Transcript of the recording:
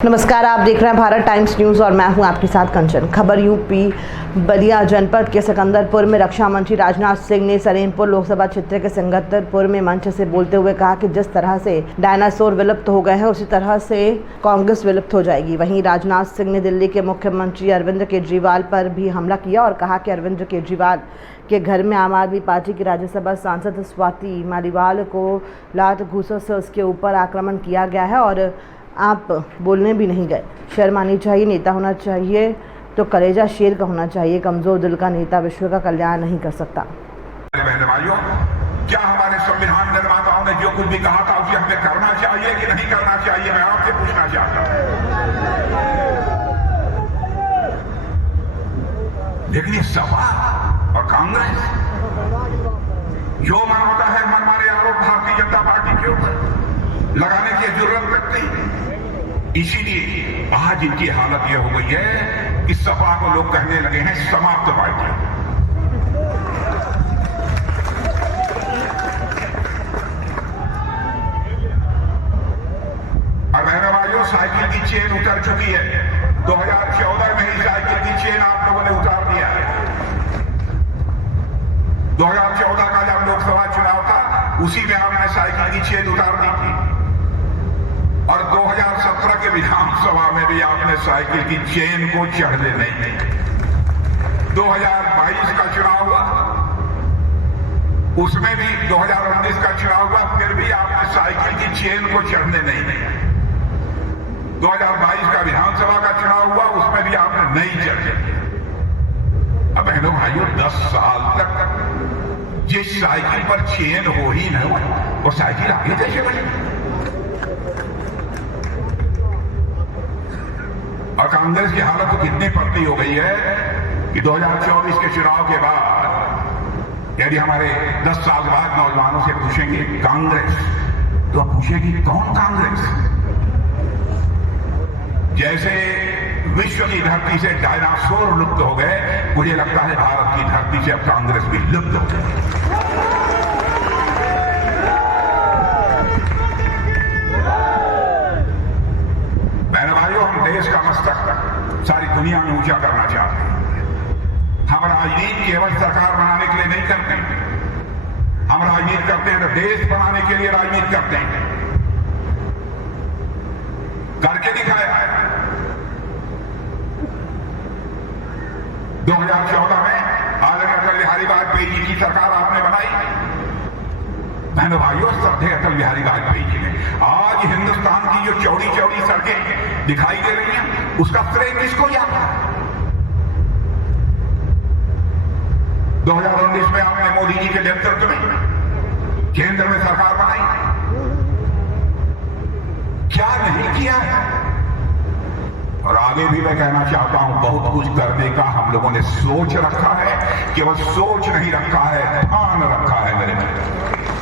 नमस्कार, आप देख रहे हैं भारत टाइम्स न्यूज़ और मैं हूं आपके साथ कंचन। खबर यूपी बलिया जनपद के सिकंदरपुर में रक्षा मंत्री राजनाथ सिंह ने सलेमपुर लोकसभा क्षेत्र के सिकंदरपुर में मंच से बोलते हुए कहा कि जिस तरह से डायनासोर विलुप्त हो गए हैं उसी तरह से कांग्रेस विलुप्त हो जाएगी। वहीं राजनाथ सिंह ने दिल्ली के मुख्यमंत्री अरविंद केजरीवाल पर भी हमला किया और कहा कि अरविंद केजरीवाल के घर में आम आदमी पार्टी की राज्यसभा सांसद स्वाति मालीवाल को लात घूसों से उसके ऊपर आक्रमण किया गया है और आप बोलने भी नहीं गए। शर्म आनी चाहिए, नेता होना चाहिए तो कलेजा शेर का होना चाहिए। कमजोर दिल का नेता विश्व का कल्याण नहीं कर सकता। बहन भाइयों, क्या हमारे संविधान निर्माताओं ने जो कुछ भी कहा था उसे हमें करना चाहिए कि नहीं करना चाहिए, मैं आपसे पूछना चाहता हूं। लेकिन ये सपा और कांग्रेस जो मन होता है मनमाने आरोप भारतीय जनता पार्टी के ऊपर लगाने की जरूरत लगती है। इसीलिए आज इनकी हालत यह हो गई है कि सपा को लोग कहने लगे हैं समाप्त पार्टी। और बहनों भाइयों, साइकिल की चेन उतर चुकी है। 2014 में ही साइकिल की चेन आप लोगों ने उतार दिया है। 2014 का जब लोकसभा चुनाव था उसी में आपने साइकिल की चेन उतार दी थी और 2017 के विधानसभा में भी आपने साइकिल की चेन को चढ़ने नहीं दी। 2022 का चुनाव हुआ, उसमें भी 2019 का चुनाव हुआ, फिर भी आपने साइकिल की चेन को चढ़ने नहीं दी। 2022 का विधानसभा का चुनाव हुआ, उसमें भी आपने नहीं चढ़ने दिया। अब बहनों भाइयों, 10 साल तक जिस साइकिल पर चेन हो ही न हो वो साइकिल आगे कैसे बढ़ेगी? और कांग्रेस की हालत तो कितनी पतली हो गई है कि 2024 के चुनाव के बाद यदि हमारे 10 साल बाद नौजवानों से पूछेंगे कांग्रेस, तो पूछेगी कौन कांग्रेस? जैसे विश्व की धरती से डायनासोर लुप्त हो गए, मुझे लगता है भारत की धरती से अब कांग्रेस भी लुप्त हो गई। देश का मस्तक सारी दुनिया में ऊंचा करना चाहते हैं। हम राजनीति केवल सरकार बनाने के लिए नहीं करते, हम राजनीति करते हैं तो देश बनाने के लिए राजनीति करते हैं। करके दिखाया है। 2014 में आदरणीय अटल बिहारी वाजपेयी जी की सरकार आपने बनाई। बहनों भाइयों, श्रद्धेय अटल बिहारी वाजपेयी जी ने आज हिंदुस्तान की जो चौड़ी चौड़ी सड़कें दिखाई दे रही हैं, उसका श्रेय किसको जाता है? 2019 में आपने मोदी जी के नेतृत्व में केंद्र में सरकार बनाई, क्या नहीं किया है? और आगे भी मैं कहना चाहता हूं, बहुत कुछ करने का हम लोगों ने सोच रखा है, केवल सोच नहीं रखा है, ठान रखा है मेरे मित्र।